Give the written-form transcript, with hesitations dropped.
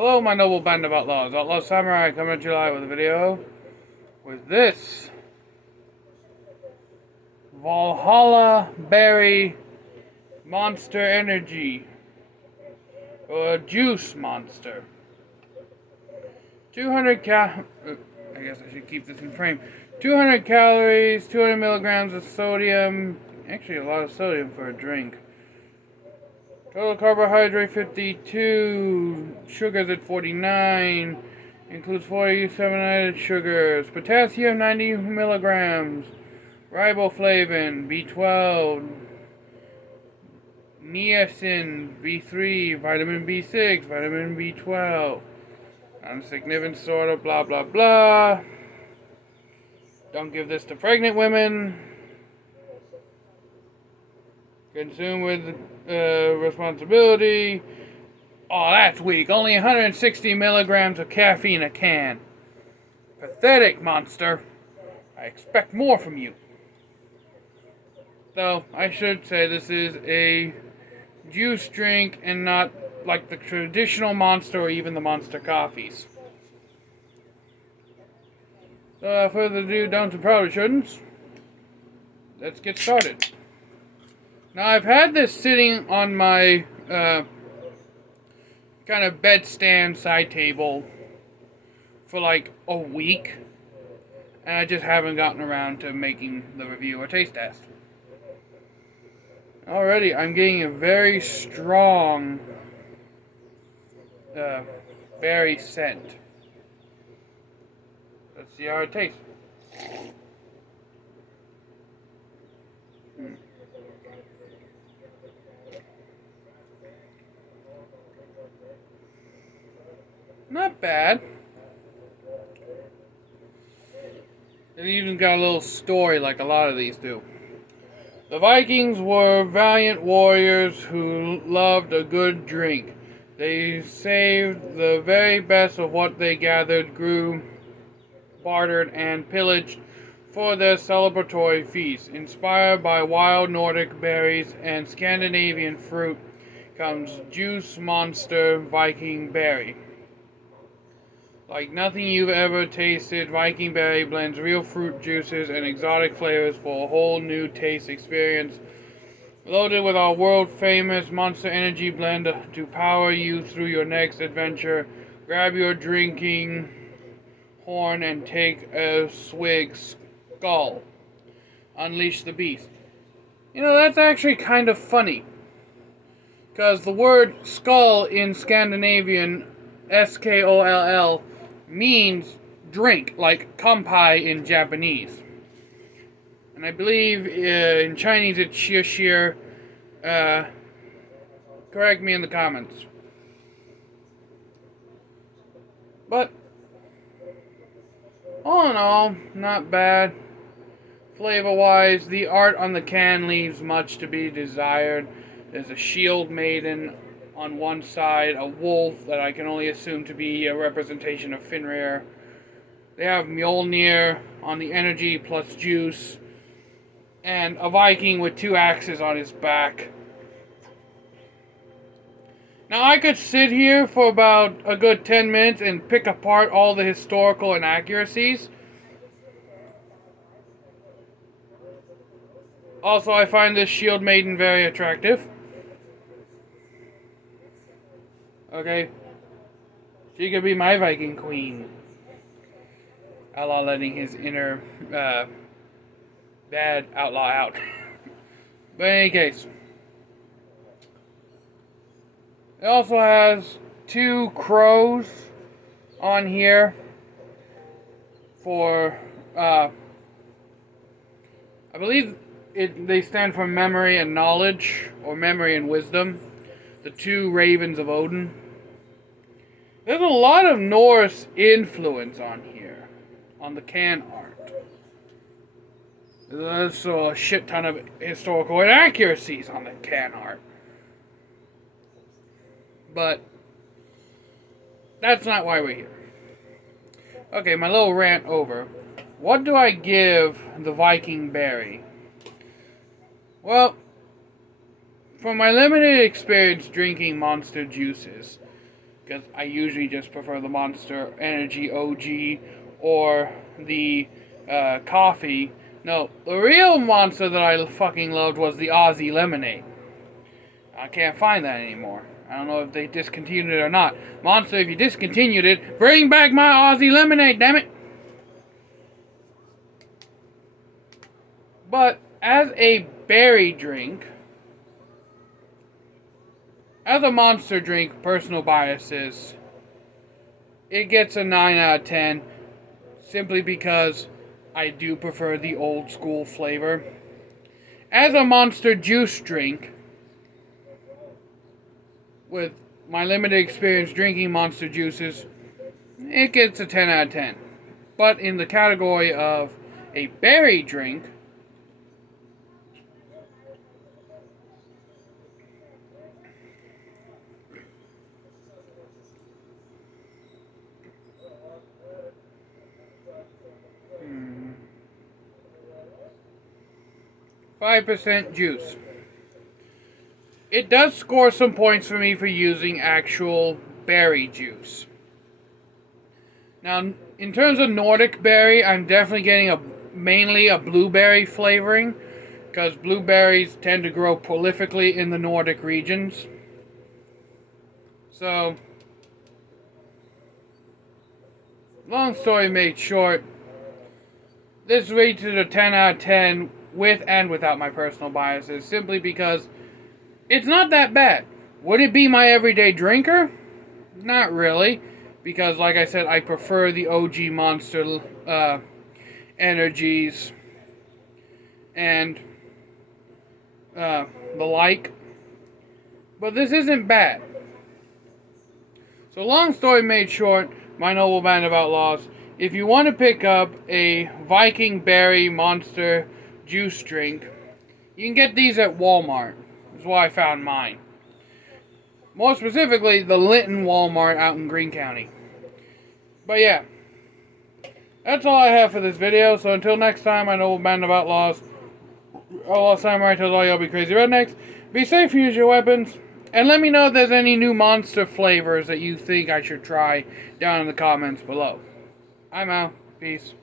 Hello, my noble band of outlaws. Outlaw Samurai coming at you live with a video with this Valhalla Berry Monster Energy or Juice Monster. 200 I guess I should keep this in frame. 200 calories, 200 milligrams of sodium. Actually, a lot of sodium for a drink. Total carbohydrate 52, sugars at 49, includes 47 added sugars, potassium 90 milligrams, riboflavin, B12, niacin, B3, vitamin B6, vitamin B12, non-significant sort of blah blah blah. Don't give this to pregnant women. Consume with responsibility. Oh, that's weak. Only 160 milligrams of caffeine a can. Pathetic, monster. I expect more from you. Though, I should say this is a juice drink and not like the traditional Monster or even the Monster coffees. So, without further ado, don'ts and probably shouldn'ts. Let's get started. Now, I've had this sitting on my kind of bedstand side table for like a week, and I just haven't gotten around to making the review or taste test. Already, I'm getting a very strong berry scent. Let's see how it tastes. Not bad. It even got a little story like a lot of these do. The Vikings were valiant warriors who loved a good drink. They saved the very best of what they gathered, grew, bartered, and pillaged for their celebratory feast. Inspired by wild Nordic berries and Scandinavian fruit comes Juice Monster Viking Barry. Like nothing you've ever tasted, Viking Barry blends real fruit juices and exotic flavors for a whole new taste experience. Loaded with our world-famous Monster Energy blend to power you through your next adventure. Grab your drinking horn and take a swig. Skull. Unleash the beast. You know, that's actually kind of funny. Because the word skull in Scandinavian, S-K-O-L-L, means drink, like kampai in Japanese. And I believe in Chinese it's shir. Correct me in the comments. But, all in all, not bad. Flavor-wise, the art on the can leaves much to be desired. There's a shield maiden on one side, a wolf that I can only assume to be a representation of Fenrir. They have Mjolnir on the energy plus juice, and a Viking with 2 axes on his back. Now, I could sit here for about a good 10 minutes and pick apart all the historical inaccuracies. Also, I find this shield maiden very attractive. Okay, she could be my Viking queen. Outlaw letting his inner bad outlaw out. But in any case, it also has 2 crows on here for, I believe they stand for memory and knowledge, or memory and wisdom. The 2 ravens of Odin. There's a lot of Norse influence on here, on the can art. There's also a shit ton of historical inaccuracies on the can art. But that's not why we're here. Okay, my little rant over. What do I give the Viking Barry? Well, from my limited experience drinking monster juices, because I usually just prefer the Monster Energy OG or the coffee. No, the real monster that I fucking loved was the Aussie Lemonade. I can't find that anymore. I don't know if they discontinued it or not. Monster, if you discontinued it, bring back my Aussie Lemonade, damn it! But as a berry drink, as a monster drink, personal biases, it gets a 9 out of 10, simply because I do prefer the old school flavor. As a monster juice drink, with my limited experience drinking monster juices, it gets a 10 out of 10. But in the category of a berry drink, hmm, 5% juice. It does score some points for me for using actual berry juice. Now, in terms of Nordic berry, I'm definitely getting mainly a blueberry flavoring, because blueberries tend to grow prolifically in the Nordic regions. So, long story made short, this rates it a 10 out of 10 with and without my personal biases, simply because it's not that bad. Would it be my everyday drinker? Not really, because like I said, I prefer the OG Monster energies and the like. But this isn't bad. So long story made short, my noble band of outlaws, if you want to pick up a Viking Barry Monster juice drink, you can get these at Walmart. That's where I found mine. More specifically, the Linton Walmart out in Greene County. But yeah, that's all I have for this video. So until next time, my noble band of outlaws, Outlaw Samurai tells all y'all be crazy rednecks, be safe, use your weapons, and let me know if there's any new monster flavors that you think I should try down in the comments below. I'm out. Peace.